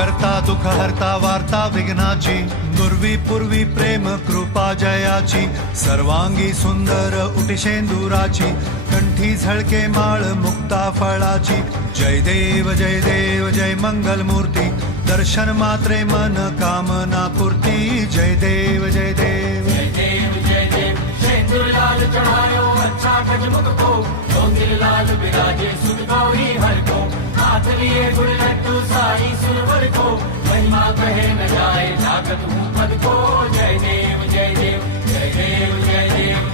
करता दुःख हरता वार्ता विघ्नाची, नुर्वी पूर्वी प्रेम कृपा जयाची, सर्वांगी सुंदर उटिशेंदुराची, कंठी झळके माळ मुक्ता फळाची. जय देव जय मंगल मूर्ती, दर्शन मात्रे मन कामना पूर्ती. जय देव जय देव शेंदूर लाल चढ़ायो अच्छा गजमुख को, चौंदिल लाल बिराजे सुत गौरी हर को, हाथ लिए गुड़ लड्डू साई सुरवर को, महिमा कहे न जाए जागत हूँ पद को. जय देव जय देव जय देव जय देव.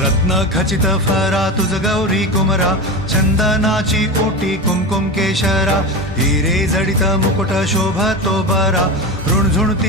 रत्न खचित फरा तुझ गौरी कुमरा, चंदनाची ओटी कुमकुम केशरा, हिरे जडित मुकुट शोभतो बरा, ऋणझुणती